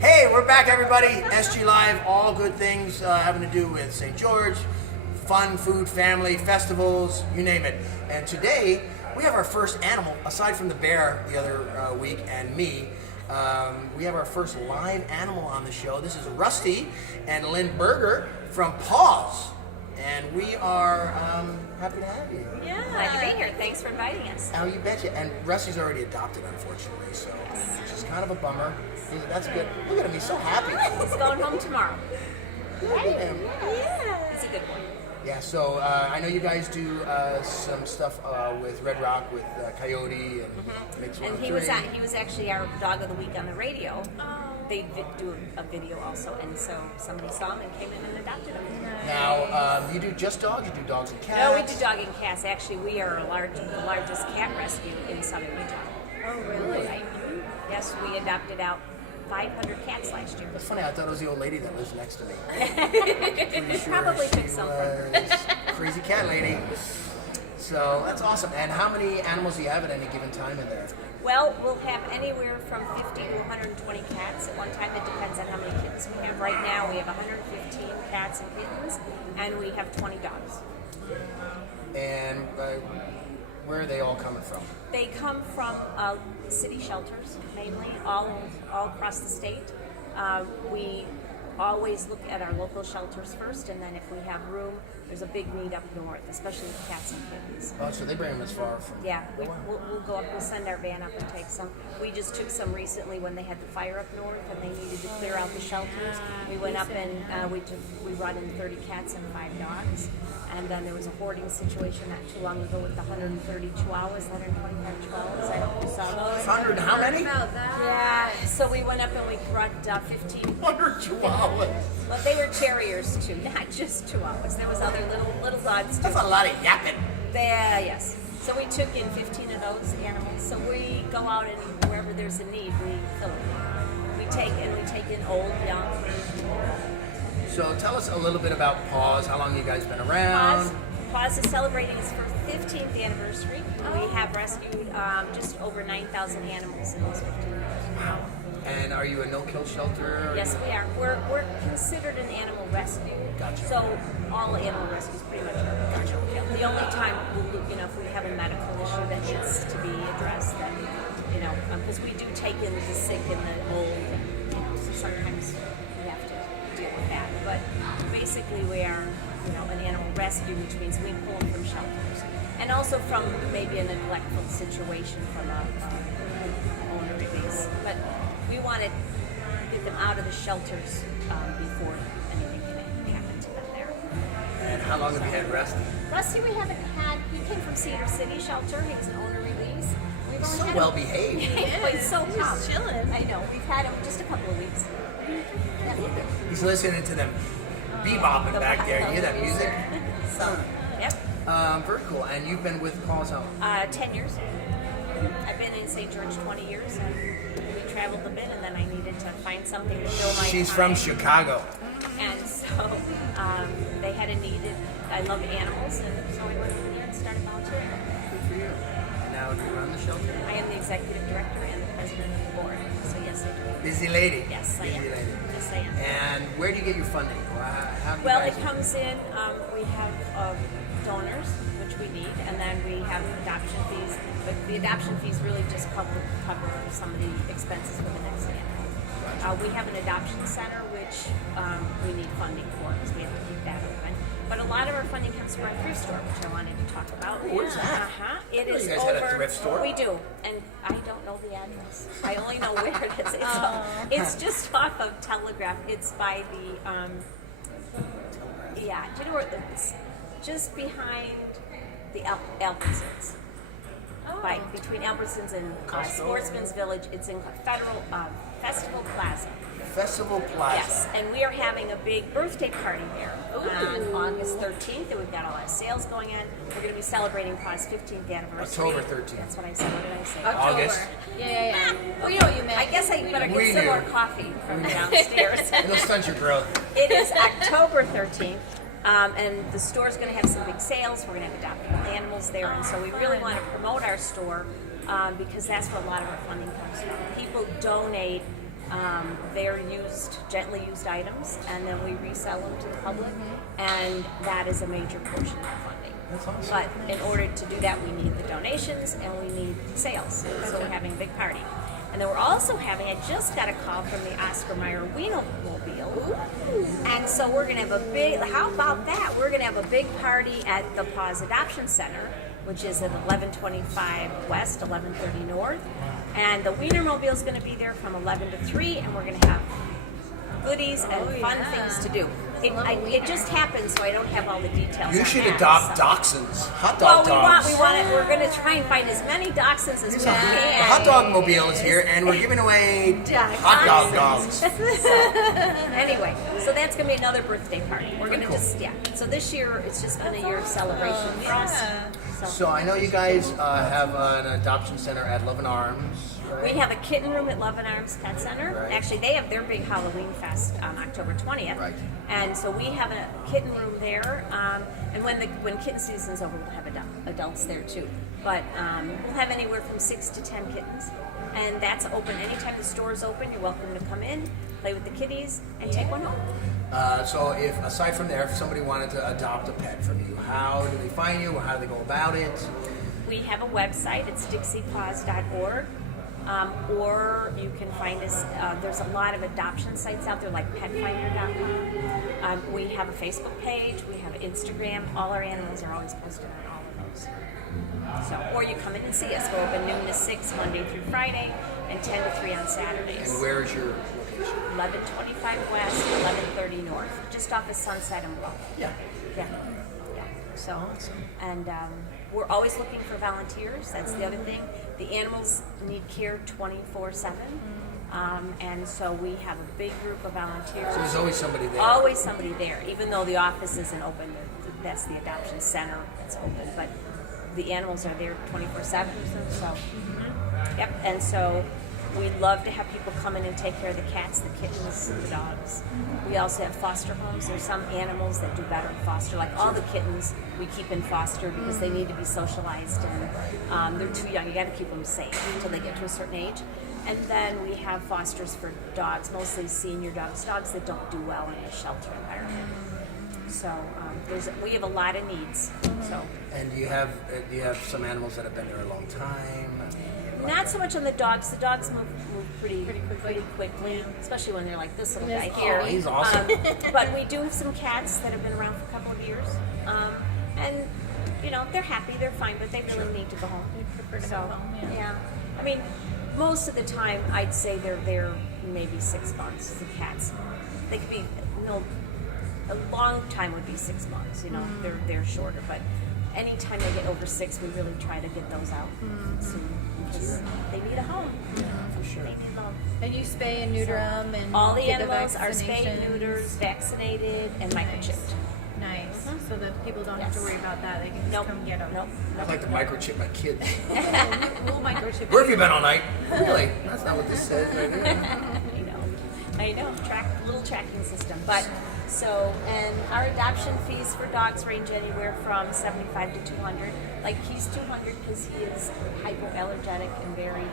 Hey, we're back, everybody. SG Live, all good things having to do with St. George, fun, food, family, festivals, you name it. And today, we have our first animal, aside from the bear the other week and me. We have our first live animal on the show. This is Rusty and Lynn Burger from P.A.W.S. And we are happy to have you. Yeah. Glad to be here. Thanks for inviting us. Oh, you betcha. And Rusty's already adopted, unfortunately, so which is kind of a bummer. That's good. Look at him, he's so happy. He's going home tomorrow. Look at him. Yeah. He's a good boy. Yeah, so I know you guys do some stuff with Red Rock, with Coyote, and Mix 103. And he was actually our dog of the week on the radio. They do a video also, and so somebody saw him and came in and adopted him. Now, you do just dogs? You do dogs and cats? No, we do dog and cats. Actually, we are the largest cat rescue in southern Utah. Oh, really? Right. Yes, we adopted out 500 cats last year. That's funny, I thought it was the old lady that lives next to me. Probably took some from her. Crazy cat lady. So that's awesome. And how many animals do you have at any given time in there? Well, we'll have anywhere from 50 to 120 cats at one time. It depends on how many kittens we have. Right now, we have 115 cats and kittens, and we have 20 dogs. And where are they all coming from? They come from city shelters, mainly, all across the state. We always look at our local shelters first, and then if we have room, there's a big need up north, especially with cats and kittens. Oh, so they bring them as far from... Yeah, we'll go up, we'll send our van up and take some. We just took some recently when they had the fire up north and they needed to clear out the shelters. We went up and we brought in 30 cats and 5 dogs. And then there was a hoarding situation not too long ago with the 130 chihuahuas, 125 chihuahuas. I don't know if you saw those. 100, how many? Yeah, so we went up and we brought 15. 100 chihuahuas. Well, they were terriers too, not just chihuahuas. There was other little dogs too. That's a lot of yapping. Yes. So we took in 15 of those animals. So we go out and wherever there's a need, we fill it. We take in old, young. So tell us a little bit about P.A.W.S. How long have you guys been around? P.A.W.S. is celebrating its 15th anniversary. We have rescued just over 9,000 animals in those 15 years. Wow. And are you a no-kill shelter? Yes, we are. We're considered an animal rescue. Gotcha. So all animal rescues pretty much are no-kill. The only time, if we have a medical issue that needs to be addressed, then, because we do take in the sick and the old, and, so sometimes we have to deal with that. But basically we are, an animal rescue, which means we pull them from shelters. And also from maybe a neglectful situation from a owner release. But we want to get them out of the shelters before anything can happen to them there. And how long have you had Rusty? Rusty, he came from Cedar City Shelter. He was an owner release. We've only So had well behaved. He's so calm. He's chilling. I know. We've had him just a couple of weeks. He's listening to them bebopping back there. You hear that music? So, yep. Very cool. And you've been with P.A.W.S. how long? 10 years. I've been in St. George 20 years, and we traveled a bit, and then I needed to find something to fill my She's time. from Chicago. And so they had a need. I love animals, and so I went in here and started volunteering. Good for you. And now do you run the shelter? I am the executive director and the president of the board. So yes, I do. Busy lady. Yes, I am. Busy lady. Yes, I am. And where do you get your funding? How do you Well, guys it comes in, we have donors, which we need, and then we have adoption fees. But the adoption fees really just cover some of the expenses for the next animal. We have an adoption center, which we need funding for because we have to keep that open. But a lot of our funding comes from our thrift store, which I wanted to talk about. Where's that? It You is guys over. had a thrift store? We do, and I don't know the address. I only know where it is. It's just off of Telegraph. It's by the do you know where it's just behind the Albertsons. Between Albertsons and Sportsman's Village. It's in Festival Plaza. Festival Plaza. Yes, and we are having a big birthday party there on August 13th, and we've got a lot of sales going on. We're going to be celebrating P.A.W.S. 15th anniversary. October 13th. That's what I said. What did I say? August. Yeah. Oh, you know what you meant. I guess I better We get some knew. more coffee from downstairs. It'll stunt your growth. It is October 13th. And the store's going to have some big sales. We're going to have adoptable animals there, and so we really want to promote our store because that's where a lot of our funding comes from. People donate They're gently used items, and then we resell them to the public, and that is a major portion of the funding. That's awesome. But in order to do that, we need the donations and we need sales. So we're having a big party. And then we're also I just got a call from the Oscar Mayer Wienermobile. And so we're going to have how about that? We're going to have a big party at the P.A.W.S Adoption Center, which is at 1125 West, 1130 North. And the Wienermobile is going to be there from 11 to 3, and we're going to have goodies and fun things to do. It just happened, so I don't have all the details. You on should that, adopt so. dachshunds, hot dog Well, dogs. we're going to try and find as many dachshunds as we The can. hot dog mobile is here, and we're giving away hot dog dogs. Anyway, so that's going to be another birthday party. We're going to So this year, it's just been a year of celebration for us. So I know you guys have an adoption center at Love and Arms. We have a kitten room at Love and Arms Pet Center. Right. Actually, they have their big Halloween fest on October 20th. Right. And so we have a kitten room there. And when kitten season's over, we'll have adults there too. But we'll have anywhere from 6 to 10 kittens. And that's open anytime the store is open. You're welcome to come in, play with the kitties, and take one home. So if aside from there, if somebody wanted to adopt a pet from you, how do they find you? How do they go about it? We have a website. It's dixiepaws.org. Or you can find us, there's a lot of adoption sites out there like petfinder.com. We have a Facebook page, we have Instagram. All our animals are always posted on all of those. So, or you come in and see us. We're open noon to 6 Monday through Friday and 10 to 3 on Saturdays. And where is your location? 1125 West, 1130 North, just off of Sunset and Bluff. Yeah. Yeah. So, Awesome. and we're always looking for volunteers. That's the other thing. The animals need care 24/7, and so we have a big group of volunteers. So there's always somebody there. Always somebody there, even though the office isn't open. That's the adoption center that's open, but the animals are there 24/7. So, yep. And so we love to have people come in and take care of the cats, the kittens, the dogs. We also have foster homes. There's some animals that do better in foster, like all the kittens we keep in foster because they need to be socialized and they're too young. You got to keep them safe until they get to a certain age. And then we have fosters for dogs, mostly senior dogs that don't do well in a shelter environment. So we have a lot of needs. So. And do you have some animals that have been there a long time? Not so much on the dogs. The dogs move pretty quickly, especially when they're like this little guy here. Oh, he's awesome. But we do have some cats that have been around for a couple of years, and they're happy, they're fine, but they really need to go home. They prefer to go home, Yeah. I mean, most of the time, I'd say they're there maybe 6 months. The cats, they could be a long time would be 6 months. They're shorter, but anytime they get over 6, we really try to get those out soon because they need a home. For sure. They need love. And you spay and neuter them, and All the get animals are vaccinations. spayed, neuters, vaccinated, and microchipped. Nice. So that people don't have to Yes. worry about that. They can just Nope. come get them. Nope. I'd like to microchip my kids. We'll microchip. Where have you been all night? Really? That's not what this says right here. I know. Little tracking system. But and our adoption fees for dogs range anywhere from $75 to $200. Like he's $200 because he is hypoallergenic and very.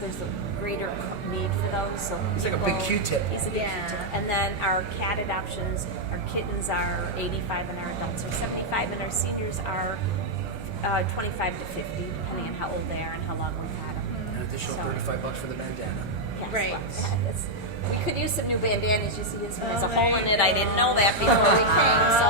There's a greater need for those. So He's like a big Q-tip. He's a big Q-tip. And then our cat adoptions, our kittens are $85 and our adults are $75 and our seniors are $25 to $50, depending on how old they are and how long we've had them. An additional $35 for the bandana. Yes, Right. well, we could use some new bandanas. You see, there's a hole in it. I didn't know that before we came. So,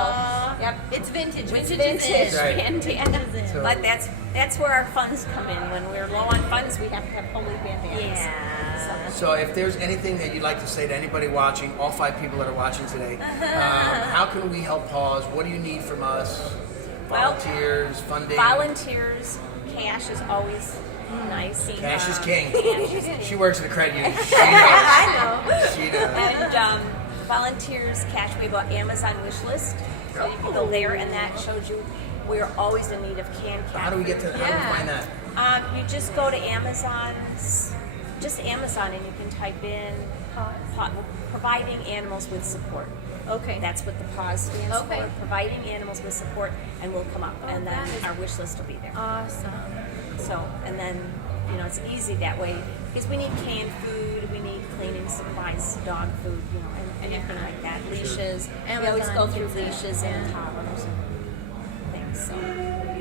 yep. It's vintage. It's Vintage is Right. bandana. So- But that's where our funds come in. When we're low on funds, we have to have holy bandanas. Yeah. So if there's anything that you'd like to say to anybody watching, all 5 people that are watching today, how can we help P.A.W.S? What do you need from us? Volunteers, funding? Volunteers, cash is always nice. Cash is king. Cash is king. She works at a credit union. She knows. I know. She knows. And volunteers, cash, we have an Amazon wish list. So you can go there and that shows you we're always in need of canned cat How do we get to? food. How do we find that? You just go to Amazon, and you can type in providing animals with support. Okay. That's what the P.A.W.S stands Okay. for, providing animals with support, and we'll come up, and then that is our wish list will be there. Awesome. So, and then you know, it's easy that way because we need canned food, we need cleaning supplies, dog food, you know, and anything like that. Leashes. We always go through leashes and collars and things. So.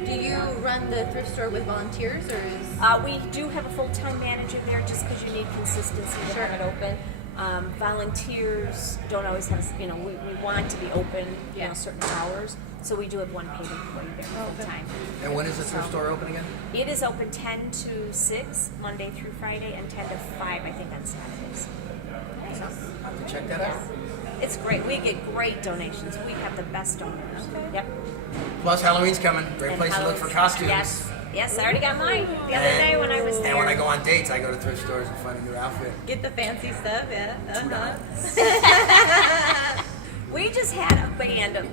Do you run the thrift store with volunteers, or is... We do have a full-time manager there just because you need consistency to have it open. Volunteers don't always have, you know, we want to be open, you know, certain hours. So we do have one paid employee there full time. And when is the thrift store open again? It is open 10 to 6, Monday through Friday, and 10 to 5, I think, on Saturdays. So, I have to check that out. it's great. We get great donations. We have the best donors. Yep. Plus Halloween's coming. Great And place to look for Halloween- costumes. Yes, I already got mine the other day when I was there. And when I go on dates, I go to thrift stores and find a new outfit. Get the fancy stuff, yeah. We just had a band, and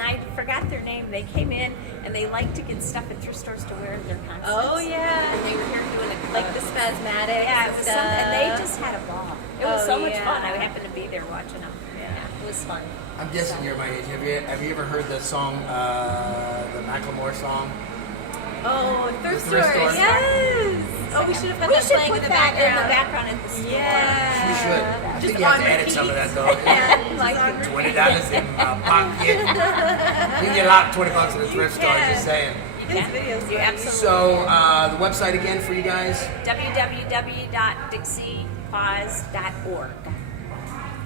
I forgot their name. They came in, and they like to get stuff at thrift stores to wear at their concerts. Oh, yeah. And they were here doing it. Like the spasmatics Yeah, it and was stuff. something. And they just had a ball. It was so much yeah. fun. I happened to be there watching them. Yeah, it was fun. I'm guessing you're my age. Have you ever heard the song, the Macklemore song? Oh, thrift The thrift stores. store. Yes. Oh, we should have put We that should playing put in the that background. in the background in the store. Yeah. We should. I Just think you have on to edit some of that though. Yeah, like the $20 in my pocket. You can get a lot of $20 at a thrift store. can. Just saying. His videos You are- absolutely So the website again for you guys. www.dixiepaws.org.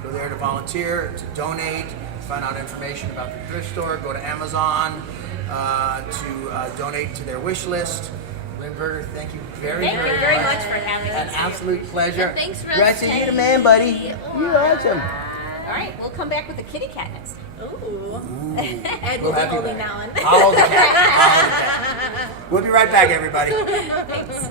Go there to volunteer, to donate, to find out information about the thrift store. Go to Amazon to donate to their wish list. Lynn Burger, thank you very, Thank you very much for having An us. absolute pleasure. And thanks for Tracey, us, you're the man, buddy. You're awesome. All right, we'll come back with a kitty cat next time. Ooh. Ed We'll will be have you holding back. that one. I'll hold the cat. I'll hold the cat. We'll be right back, everybody. Thanks.